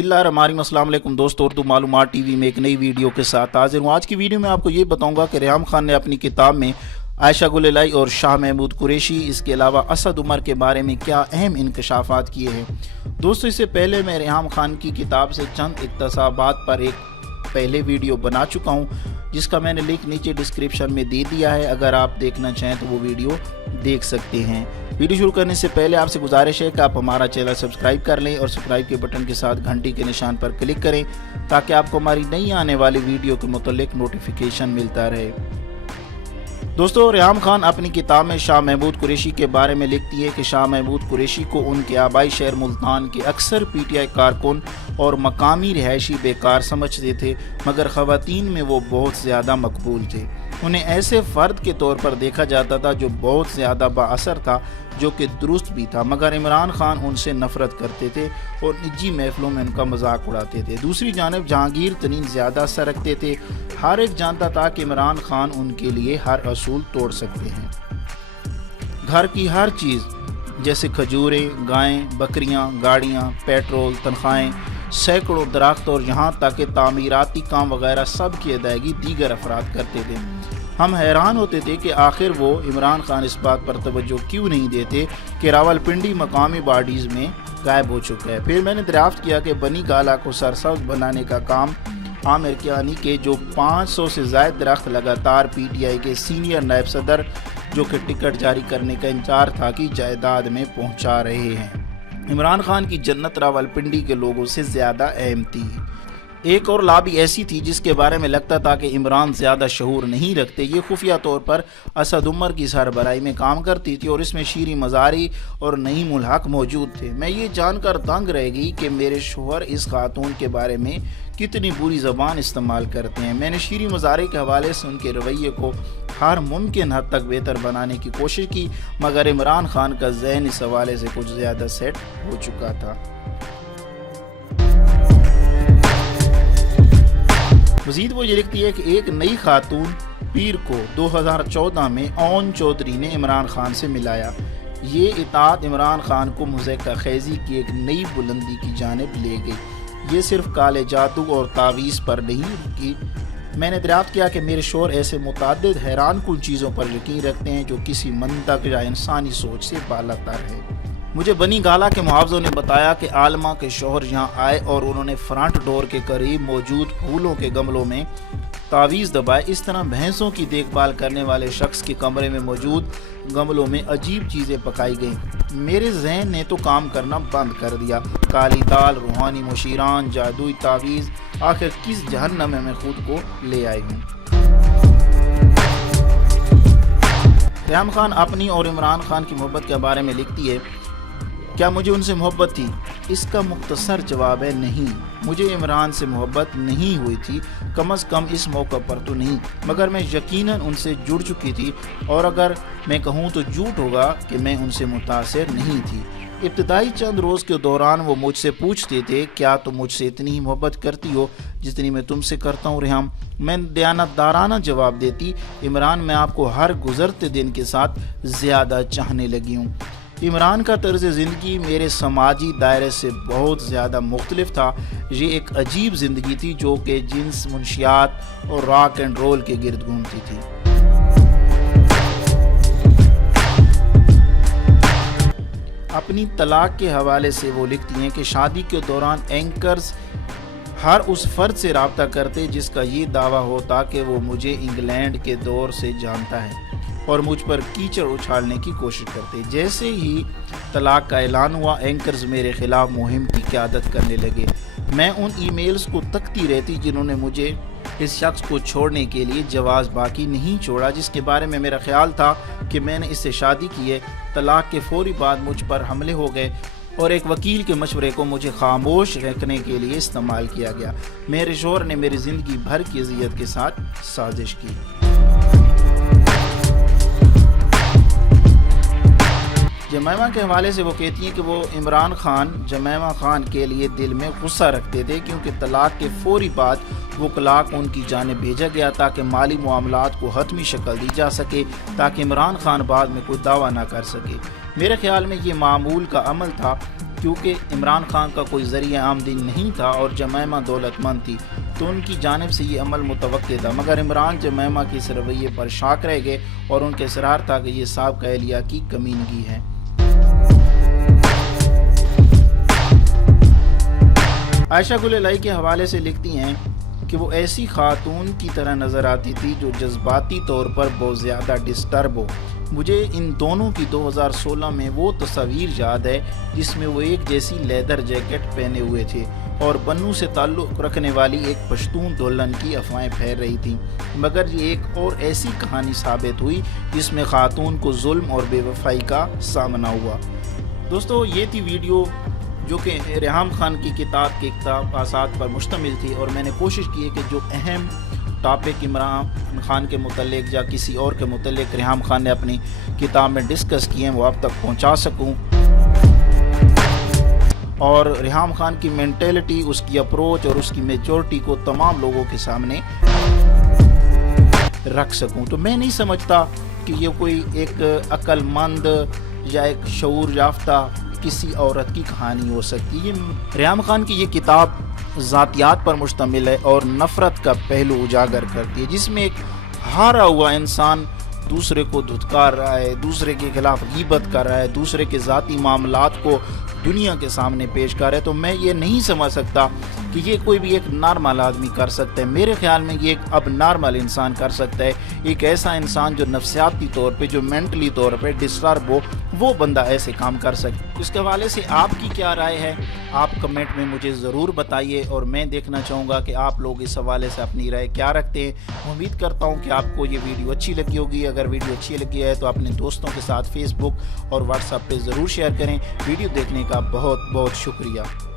बिस्मिल्लाहिर्रहमानिर्रहीम। अस्सलाम वालेकुम दोस्तों, उर्दू मालूमात टीवी में एक नई वीडियो के साथ हाजिर हूँ। आज की वीडियो में आपको ये बताऊंगा कि रेहाम खान ने अपनी किताब में आयशा गुल एलाई और शाह महमूद कुरैशी, इसके अलावा असद उमर के बारे में क्या अहम इंकशाफात किए हैं। दोस्तों, इससे पहले मैं रेहाम खान की किताब से चंद इक्तसाबात पर एक पहले वीडियो बना चुका हूँ, जिसका मैंने लिंक नीचे डिस्क्रिप्शन में दे दिया है। अगर आप देखना चाहें तो वो वीडियो देख सकते हैं। वीडियो शुरू करने से पहले आपसे गुजारिश है कि आप हमारा चैनल सब्सक्राइब कर लें और सब्सक्राइब के बटन के साथ घंटी के निशान पर क्लिक करें, ताकि आपको हमारी नई आने वाली वीडियो के मुतालिक नोटिफिकेशन मिलता रहे। दोस्तों, रेहाम खान अपनी किताब में शाह महमूद कुरैशी के बारे में लिखती है कि शाह महमूद कुरैशी को उनके आबाई शहर मुल्तान के अक्सर पीटीआई कारकुन और मकामी रिहायशी बेकार समझते थे, मगर ख़वातीन में वो बहुत ज़्यादा मकबूल थे। उन्हें ऐसे फ़र्द के तौर पर देखा जाता था जो बहुत ज़्यादा बाअसर था, जो कि दुरुस्त भी था, मगर इमरान खान उनसे नफ़रत करते थे और निजी महफिलों में उनका मजाक उड़ाते थे। दूसरी जानिब जहांगीर तरीन ज़्यादा असर रखते थे। हर एक जानता था कि इमरान खान उनके लिए हर असूल तोड़ सकते हैं। घर की हर चीज़ जैसे खजूरें, गायें, बकरियां, गाड़ियां, पेट्रोल, तनख्वाहें, सैकड़ों दरख्त और यहाँ तक कि तामीराती काम वगैरह सब की अदायगी दीगर अफराद करते थे। हम हैरान होते थे कि आखिर वो इमरान खान इस बात पर तवज्जो क्यों नहीं देते कि रावलपिंडी मकामी बॉडीज़ में गायब हो चुका है। फिर मैंने दरियाफ्त किया कि बनी गाला को सरसब्ज बनाने का काम आमिर कियानी के जो 500 से ज़ायद दरख्त लगातार पीटीआई के सीनियर नायब सदर, जो कि टिकट जारी करने का इंतजार था, की जायदाद में पहुंचा रहे हैं। इमरान खान की जन्नत रावलपिंडी के लोगों से ज़्यादा अहम थी। एक और लाबी ऐसी थी जिसके बारे में लगता था कि इमरान ज़्यादा शऊर नहीं रखते। ये खुफिया तौर पर असद उमर की सरबराही में काम करती थी और इसमें शीरी मज़ारी और नईम उल हक मौजूद थे। मैं ये जानकर दंग रह गई कि मेरे शोहर इस खातून के बारे में कितनी बुरी ज़बान इस्तेमाल करते हैं। मैंने शीरी मज़ारी के हवाले से उनके रवैये को हर मुमकिन हद तक बेहतर बनाने की कोशिश की, मगर इमरान खान का ज़हन इस हवाले से कुछ ज़्यादा सेट हो चुका था। मज़ीद वो ये लिखती है कि एक नई खातून पीर को 2014 में ओन चौधरी ने इमरान खान से मिलाया। ये इताअत इमरान खान को मुज़क्का खैज़ी की एक नई बुलंदी की जानिब ले गई। ये सिर्फ काले जादू और तावीज़ पर नहीं रुकी। मैंने दरियाफ्त किया कि मेरे शोहर ऐसे मुतअद्दिद हैरान कुन चीज़ों पर यकीन रखते हैं जो किसी मंतक या इंसानी सोच से बालातर है। मुझे बनी गाला के मुआवज़ों ने बताया कि आलमा के शोहर यहाँ आए और उन्होंने फ्रंट डोर के करीब मौजूद फूलों के गमलों में तावीज़ दबाए। इस तरह भैंसों की देखभाल करने वाले शख्स के कमरे में मौजूद गमलों में अजीब चीज़ें पकाई गईं। मेरे जहन ने तो काम करना बंद कर दिया। काली दाल, रूहानी मुशीरान, जादुई तावीज़, आखिर किस जहन्नम में मैं खुद को ले आई हूँ। रेहाम खान अपनी और इमरान खान की मोहब्बत के बारे में लिखती है, क्या मुझे उनसे मोहब्बत थी? इसका मुख्तसर जवाब है नहीं। मुझे इमरान से मोहब्बत नहीं हुई थी, कम अज़ कम इस मौके पर तो नहीं, मगर मैं यकीनन उनसे जुड़ चुकी थी। और अगर मैं कहूँ तो झूठ होगा कि मैं उनसे मुतासिर नहीं थी। इब्तदाई चंद रोज़ के दौरान वो मुझसे पूछते थे, क्या तुम मुझसे इतनी ही मोहब्बत करती हो जितनी मैं तुमसे करता हूँ रेहाम? मैं दयानतदाराना जवाब देती, इमरान, मैं आपको हर गुज़रते दिन के साथ ज़्यादा चाहने लगी हूँ। इमरान का तर्ज़ ज़िंदगी मेरे समाजी दायरे से बहुत ज़्यादा मुख्तलिफ था। ये एक अजीब ज़िंदगी थी जो कि जिन्स, मुंशियात और रॉक एंड रोल के गिर्द घूमती थी। अपनी तलाक के हवाले से वो लिखती हैं कि शादी के दौरान एंकर्स हर उस फर्द से रब्ता करते जिसका ये दावा होता कि वो मुझे इंग्लैंड के दौर से जानता है और मुझ पर कीचड़ उछालने की कोशिश करते। जैसे ही तलाक का ऐलान हुआ, एंकर्स मेरे खिलाफ मुहिम की क़यादत करने लगे। मैं उन ईमेल्स को तकती रहती जिन्होंने मुझे इस शख्स को छोड़ने के लिए जवाज़ बाकी नहीं छोड़ा, जिसके बारे में मेरा ख्याल था कि मैंने इससे शादी की है। तलाक के फौरी बाद मुझ पर हमले हो गए और एक वकील के मशवरे को मुझे खामोश रखने के लिए इस्तेमाल किया गया। मेरे शोहर ने मेरी ज़िंदगी भर की अज़ियत के साथ साजिश की। जमैमा के हवाले से वो कहती हैं कि वो इमरान खान जमैमा खान के लिए दिल में गुस्सा रखते थे, क्योंकि तलाक के फौरी बाद वो तलाक उनकी जानिब भेजा गया ताकि माली मामलात को हतमी शक्ल दी जा सके, ताकि इमरान खान बाद में कोई दावा ना कर सके। मेरे ख्याल में ये मामूल का अमल था کیونکہ عمران خان کا کوئی ذریعہ آمدنی نہیں تھا اور جمیمہ دولت مند تھی تو ان کی جانب سے یہ عمل متوقع تھا، مگر عمران جمیمہ کے اس رویے پر شاک رہ گئے اور ان کے اصرار تھا کہ یہ سابقہ اہلیہ کی کمینگی ہے۔ عائشہ گل الہی کے حوالے سے لکھتی ہیں کہ وہ ایسی خاتون کی طرح نظر آتی تھی جو جذباتی طور پر بہت زیادہ ڈسٹرب ہو۔ مجھے ان دونوں کی 2016 میں وہ تصاویر یاد ہے جس میں وہ ایک جیسی لیدر جیکٹ پہنے ہوئے تھے اور بنو سے تعلق رکھنے والی ایک پشتون دلہن کی افواہیں پھیل رہی تھیں، مگر یہ ایک اور ایسی کہانی ثابت ہوئی جس میں خاتون کو ظلم اور بے وفائی کا سامنا ہوا۔ دوستو، یہ تھی ویڈیو جو کہ ریحام خان کی کتاب کے اقتباسات پر مشتمل تھی، اور میں نے کوشش کی ہے کہ جو اہم ٹاپک عمران خان کے متعلق یا کسی اور کے متعلق ریحام خان نے اپنی کتاب میں ڈسکس کیے ہیں وہ آپ تک پہنچا سکوں، اور ریحام خان کی مینٹیلٹی، اس کی اپروچ اور اس کی میچورٹی کو تمام لوگوں کے سامنے رکھ سکوں۔ تو میں نہیں سمجھتا کہ یہ کوئی ایک عقل مند یا ایک شعور یافتہ کسی عورت کی کہانی ہو سکتی ہے۔ ریحام خان کی یہ کتاب ذاتیات پر مشتمل ہے اور نفرت کا پہلو اجاگر کرتی ہے، جس میں ایک ہارا ہوا انسان دوسرے کو دھتکار رہا ہے، دوسرے کے خلاف غیبت کر رہا ہے، دوسرے کے ذاتی معاملات کو دنیا کے سامنے پیش کر رہا ہے۔ تو میں یہ نہیں سمجھ سکتا کہ یہ کوئی بھی ایک نارمل آدمی کر سکتا ہے۔ میرے خیال میں یہ ایک اب نارمل انسان کر سکتا ہے، ایک ایسا انسان جو نفسیاتی طور پہ، جو مینٹلی طور پہ ڈسٹرب ہو، وہ بندہ ایسے کام کر سکتا ہے۔ اس کے حوالے سے آپ کی کیا رائے ہے؟ آپ کمنٹ میں مجھے ضرور بتائیے، اور میں دیکھنا چاہوں گا کہ آپ لوگ اس حوالے سے اپنی رائے کیا رکھتے ہیں۔ امید کرتا ہوں کہ آپ کو یہ ویڈیو اچھی لگی ہوگی۔ اگر ویڈیو اچھی لگی ہے تو اپنے دوستوں کے ساتھ فیس بک اور واٹس ایپ پہ ضرور شیئر کریں۔ ویڈیو دیکھنے کا بہت بہت شکریہ۔